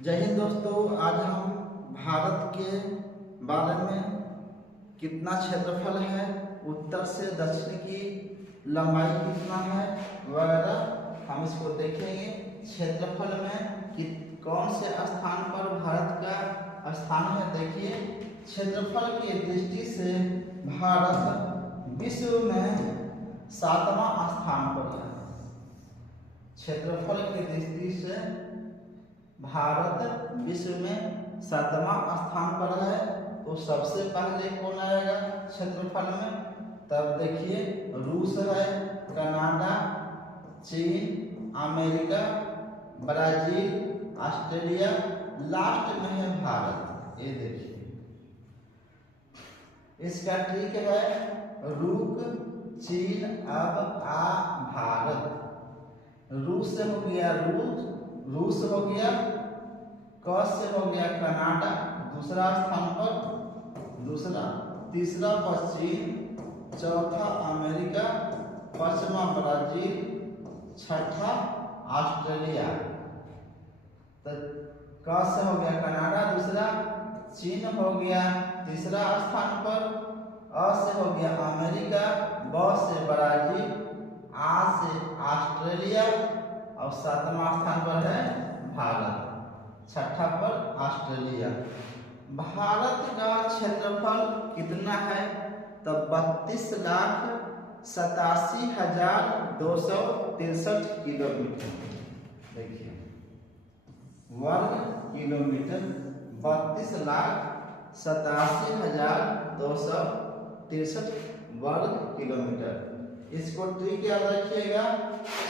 जय हिंद दोस्तों। आज हम भारत के बारे में कितना क्षेत्रफल है, उत्तर से दक्षिण की लंबाई कितना है वगैरह हम इसको देखेंगे। क्षेत्रफल में कि कौन से स्थान पर भारत का स्थान है। देखिए, क्षेत्रफल की दृष्टि से भारत विश्व में 7वां स्थान पर है। क्षेत्रफल की दृष्टि से भारत विश्व में 7वां स्थान पर है। तो सबसे पहले कौन आएगा क्षेत्रफल में? तब देखिए, रूस है, कनाडा, चीन, अमेरिका, ब्राजील, ऑस्ट्रेलिया, लास्ट में है भारत। ये देखिए, इसका ट्रिक है रुक, चीन, अब आ, भारत। रूस से हो गया रूस हो गया, क से हो गया कनाडा दूसरा स्थान पर, तीसरा पर चीन, चौथा अमेरिका, पांचवा ब्राजील, छठा ऑस्ट्रेलिया। तो क से हो गया कनाडा दूसरा, चीन हो गया तीसरा स्थान पर, अ से हो गया अमेरिका, ब से ब्राजील, आ से ऑस्ट्रेलिया और 7वां स्थान पर है भारत, छठा पर ऑस्ट्रेलिया। भारत का क्षेत्रफल कितना है? तो 32,87,263 किलोमीटर। देखिए, वर्ग किलोमीटर 32,87,263 वर्ग किलोमीटर। इसको ट्रिक याद रखिएगा,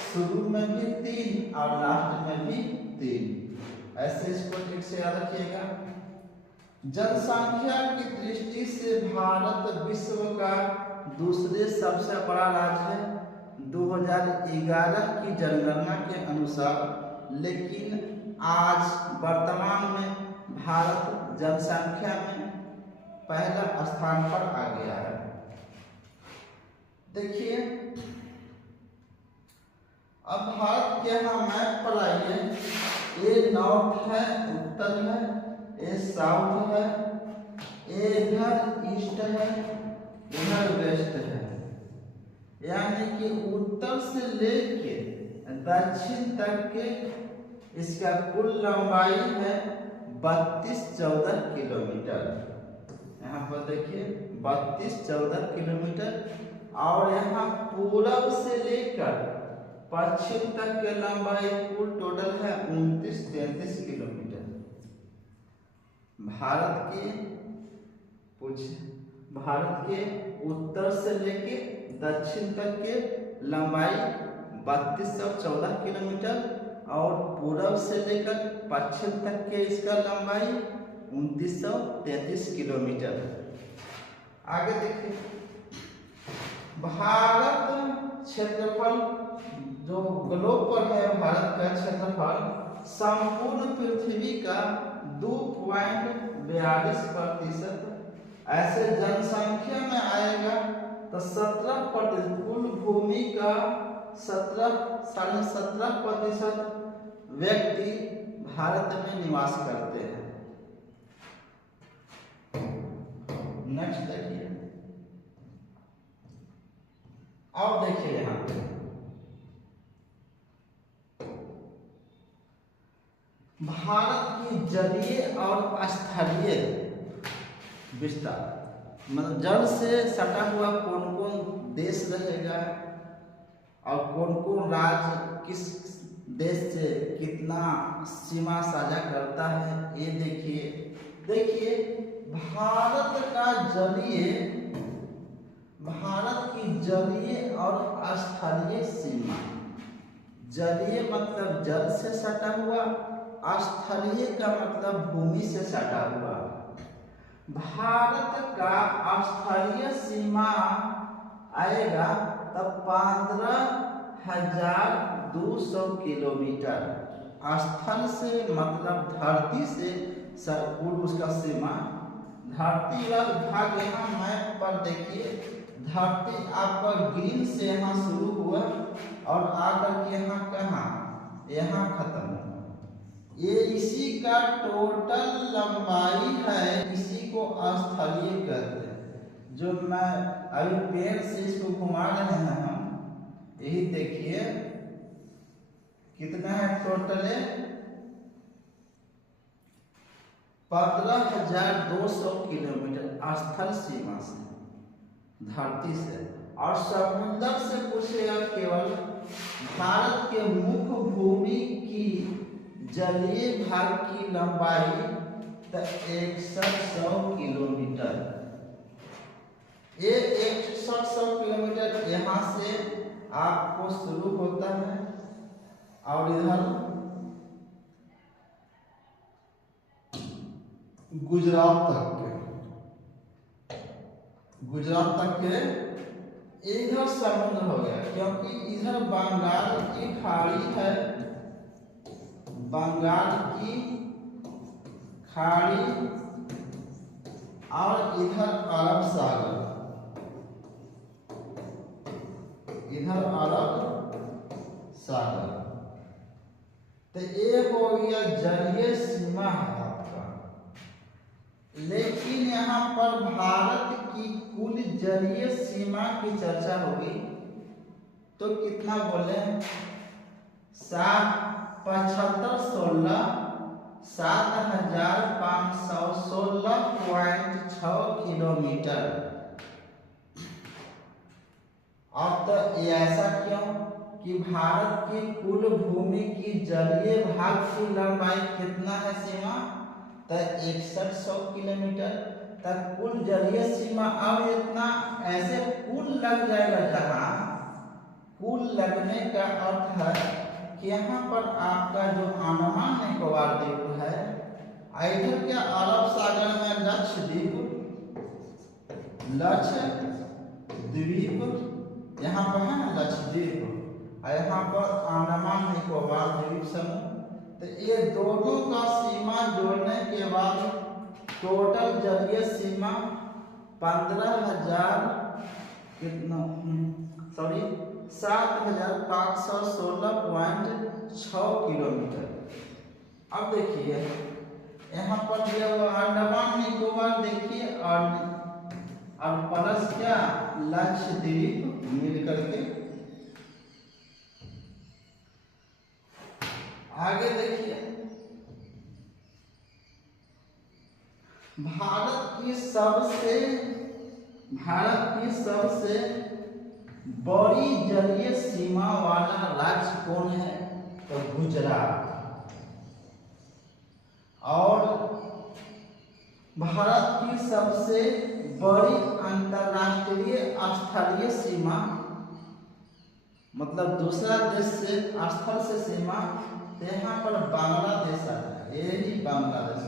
शुरू में भी 3 और लास्ट में भी 3, ऐसे इसको ट्रिक से याद रखिएगा। जनसंख्या की दृष्टि से भारत विश्व का दूसरे सबसे बड़ा राज्य है 2011 की जनगणना के अनुसार। लेकिन आज वर्तमान में भारत जनसंख्या में पहला स्थान पर आ गया है। देखिए, अब भारत के यहाँ मैप पर आइए। ये नॉर्थ है, उत्तर है, ये साउथ है, ये इधर ईस्ट है, इधर वेस्ट है। यानी कि उत्तर से लेके दक्षिण तक के इसका कुल लंबाई है 32-14 किलोमीटर। यहाँ पर देखिए 32-14 किलोमीटर। और यहाँ पूरब से लेकर पश्चिम तक के लंबाई कुल टोटल है 29-33 किलोमीटर। भारत के उत्तर से लेके दक्षिण तक के लंबाई 3214 किलोमीटर और पूरब से लेकर पश्चिम तक के इसका लंबाई 2933 किलोमीटर। आगे देखिए, भारत क्षेत्रफल जो ग्लोब पर है, भारत का क्षेत्रफल संपूर्ण पृथ्वी का 2.42%। ऐसे जनसंख्या में आएगा तो 17%, कुल भूमि का 17.5% व्यक्ति भारत में निवास करते हैं। नेक्स्ट देखिए, अब देखिए यहाँ पे भारत की जलीय और स्थलीय विस्तार, मतलब जल से सटा हुआ कौन कौन देश रहेगा और कौन कौन राज्य किस देश से कितना सीमा साझा करता है। ये देखिए भारत की जलीय और स्थलीय सीमा। जलीय मतलब जल से सटा हुआ, स्थलीय का मतलब भूमि से सटा हुआ। भारत का स्थलीय सीमा आएगा तब 15,200 किलोमीटर। स्थल से मतलब धरती से कुल उसका सीमा। धरती वाला भाग यहाँ मैप पर देखिए, धरती आपका ग्रीन से यहाँ शुरू हुआ और आकर के यहाँ कहाँ, यहाँ खत्म हुआ। ये इसी का टोटल लंबाई है, इसी को स्थलीय कहते हैं। जो मैं अभी पेन से इसको घुमा रहे हैं हम, यही देखिए कितना है टोटल, 15,200 किलोमीटर स्थल सीमा से, धरती से। और समुद्र से पूछेगा केवल भारत के मुख्य भूमि की जलीय भाग की लंबाई 6100 किलोमीटर। ये 6100 किलोमीटर यहाँ से आपको शुरू होता है और इधर गुजरात तक के इधर समुद्र हो गया, क्योंकि इधर बंगाल की खाड़ी है, बंगाल की खाड़ी, और इधर अरब सागर, इधर अरब सागर। तो ये हो गया जलीय सीमा है आपका। लेकिन यहाँ पर भारत की कुल जलीय सीमा की चर्चा होगी तो कितना बोले, 7,516.6 किलोमीटर। अब तो ऐसा क्यों कि भारत की कुल भूमि की जलीय भाग की लंबाई कितना है सीमा, तो 6100 किलोमीटर तक कुल जलीय सीमा। अब इतना ऐसे कुल लग जाएगा, जहाँ कुल लगने का अर्थ है कि यहाँ पर आपका जो अंडमान निकोबार द्वीप है, इधर क्या अरब सागर में लक्षद्वीप, यहाँ पर है लक्षद्वीप, और यहाँ पर अंडमान निकोबार द्वीप समूह। तो ये दोनों का सीमा जोड़ने के बाद टोटल जलीय सीमा 7,516.6 किलोमीटर। अब देखिए यहाँ पर जब अंडमान निकोबार देखिए और प्लस क्या लक्षद्वीप मिल करके, आगे देखिए भारत की सबसे बड़ी जलीय सीमा वाला राज्य कौन है, तो गुजरात। और भारत की सबसे बड़ी अंतरराष्ट्रीय स्थलीय सीमा, मतलब दूसरा देश से स्थल से सीमा, यहाँ पर बांग्लादेश आता है। यही बांग्लादेश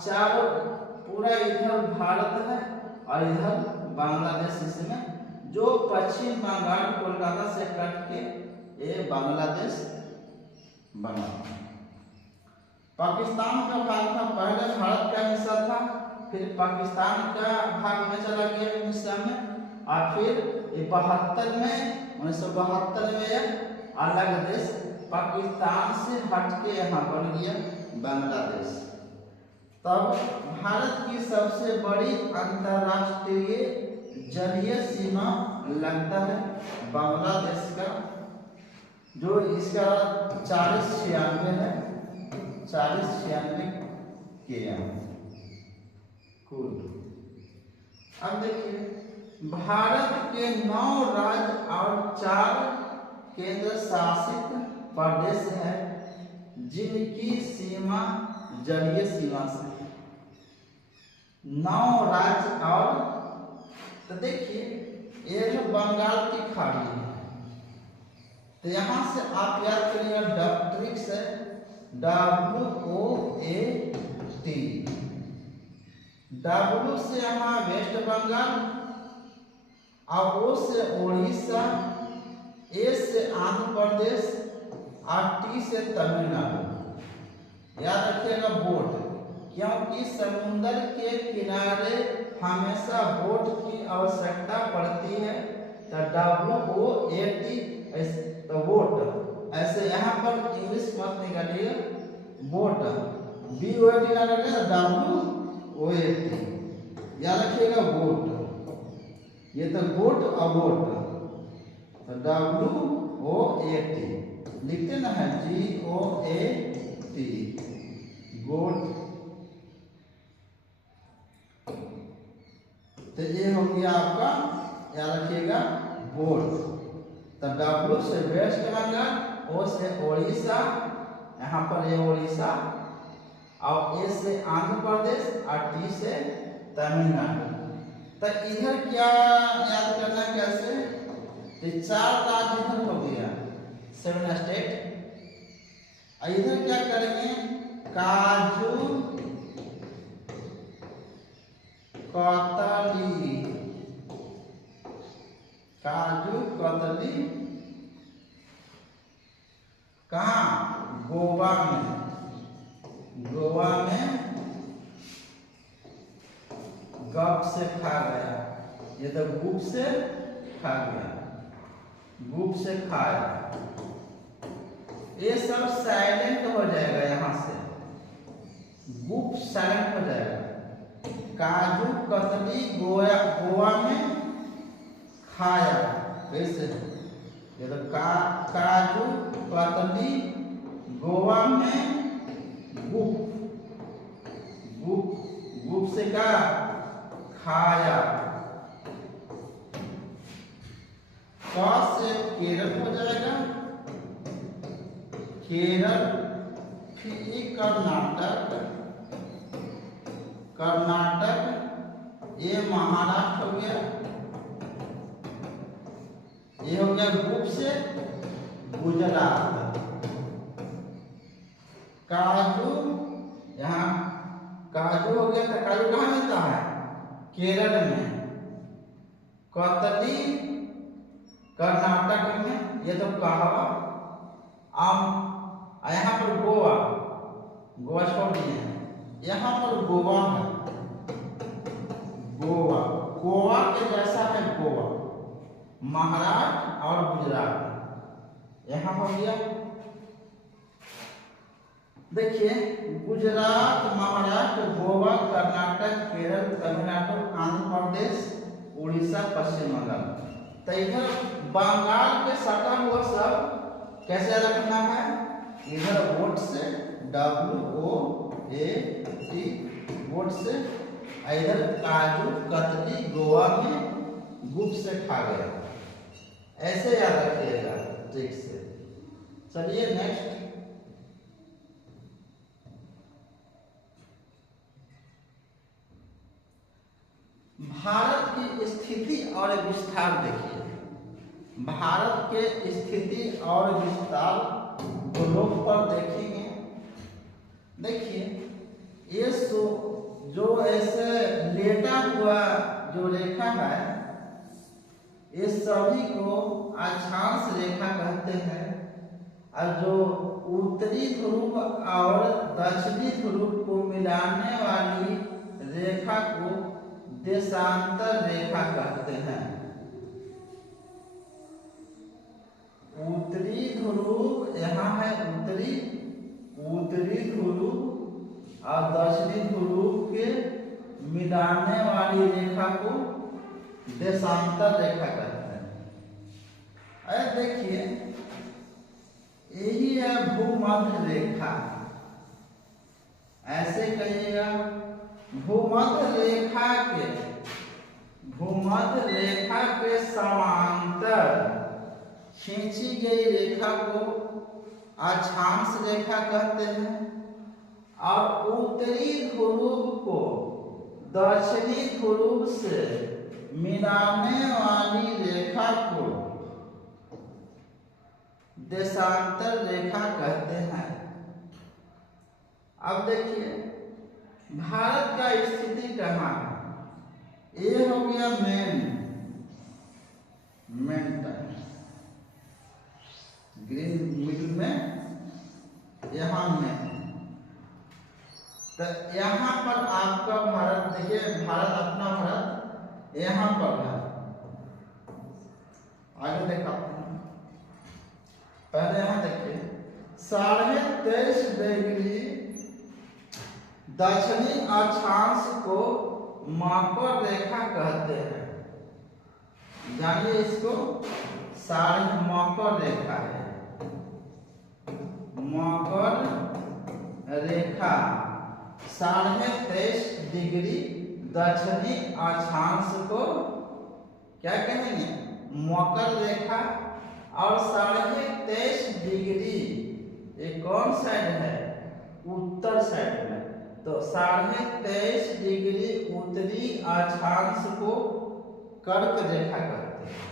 चारों पूरा इधर भारत है और इधर बांग्लादेश, इसमें जो पश्चिम बंगाल कोलकाता से कट के ये बांग्लादेश बना। पाकिस्तान का भाग था, पहले भारत का हिस्सा था, फिर पाकिस्तान का भाग में चला गया हिस्सा में, और फिर 1972 में एक अलग देश पाकिस्तान से हट के यहाँ बन गया बांग्लादेश। तब भारत की सबसे बड़ी अंतरराष्ट्रीय जलीय सीमा लगता है बांग्लादेश का, जो इसका 4096 है, 4096 के कुल। अब देखिए भारत के 9 राज्य और 4 केंद्र शासित प्रदेश है जिनकी सीमा जलीय सीमा से, 9 राज्य। और तो देखिए ये जो बंगाल की खाड़ी है, तो यहाँ से आप याद करिएगा ट्रिक्स है WOAT। W से यहाँ वेस्ट बंगाल, और O से उड़ीसा, A से आंध्र प्रदेश, और T से तमिलनाडु। याद रखिएगा बोट, क्योंकि समुद्र के किनारे हमेशा बोट की आवश्यकता पड़ती है। तो WOAT ऐसे तो वोट, ऐसे यहाँ पर इंग्लिश मत निकालिए, वोट BOAT ना रखेगा WOAT, याद रखिएगा वोट, ये तो वोट और वोट, तो WOAT लिखते ना है GOAT गोट। तो ये हो गया आपका, याद रखिएगा वोट। तो W से वेस्ट बंगाल, O से ओडिशा, यहाँ पर ये ओडिशा, और A से आंध्र प्रदेश और T से तमिलनाडु। तो इधर क्या याद करना कैसे, तो 4 राज्य इधर हो गया, 7 स्टेट। और इधर क्या करेंगे, काजू कतली, काजू कतली कहाँ, गोवा में, गोवा में गप से खा गया, ये तो गुप से खा गया, गुप से खाया, ये सब साइलेंट हो जाएगा, यहाँ से गुप साइलेंट हो जाएगा। काजू कतली गोवा में खाया, कैसे, ये तो काजू कतली गोवा में गुप, गुप गुप से क्या खाया। क से केरल हो जाएगा, केरल, फिर कर्नाटक, कर्नाटक, ये महाराष्ट्र हो गया, ये हो गया गुप से गुजरात। काजू, यहाँ काजू हो गया, तो काजू कहाँ मिलता है, केरल में, कतली कर्नाटक में, ये तो कहवा, आम, यहाँ पर गोवा, गोवा छोड़ दिए, यहाँ पर गोवा है, गोवा, गोवा के जैसा है गोवा, महाराष्ट्र और गुजरात, यहाँ हो गया। देखिए गुजरात, महाराष्ट्र, गोवा, कर्नाटक, केरल, तमिलनाडु, आंध्र प्रदेश, उड़ीसा, पश्चिम बंगाल। तो इधर बंगाल के सटा हुआ सब कैसे रखना है, इधर वोट से WOAT वोट से, इधर काजू कतली गोवा में गुप से खा गया, ऐसे याद रखिएगा ठीक से। चलिए नेक्स्ट, भारत की स्थिति और विस्तार देखिए, भारत के स्थिति और विस्तार ग्लोब पर देखेंगे। देखिए ये जो ऐसे लेटा हुआ जो रेखा है, ये सभी को अक्षांश रेखा कहते हैं, और जो उत्तरी ध्रुव और दक्षिणी ध्रुव को मिलाने वाली रेखा को देशांतर रेखा कहते हैं। उत्तरी ध्रुव यहाँ है, उत्तरी ध्रुव और दक्षिणी ध्रुव के मिलाने वाली रेखा को देशांतर रेखा कहते हैं। अरे देखिए यही है भूमध्य रेखा, ऐसे कहिएगा, भूमध्य रेखा के समांतर खींची गई रेखा को अक्षांश रेखा कहते हैं, और उत्तरी ध्रुव को दक्षिणी ध्रुव से मिलाने वाली रेखा को देशांतर रेखा कहते हैं। अब देखिए भारत का स्थिति कहाँ है, ये हो गया मेन टाइम, ग्रीन मिडिल में, यहाँ में, तो यहाँ पर आपका भारत, देखिए भारत, अपना भारत यहाँ पर है, आगे देखा पहले यहाँ देखिए 23.5 डिग्री दक्षिणी अक्षांश को मकर रेखा कहते हैं। जानिए इसको, मकर रेखा है, मकर रेखा 23.5 डिग्री दक्षिणी अक्षांश को क्या कहेंगे, मकर रेखा। और 23.5 डिग्री ये कौन साइड है, उत्तर साइड में, तो 23.5 डिग्री उत्तरी अक्षांश को कर्क रेखा कहते हैं।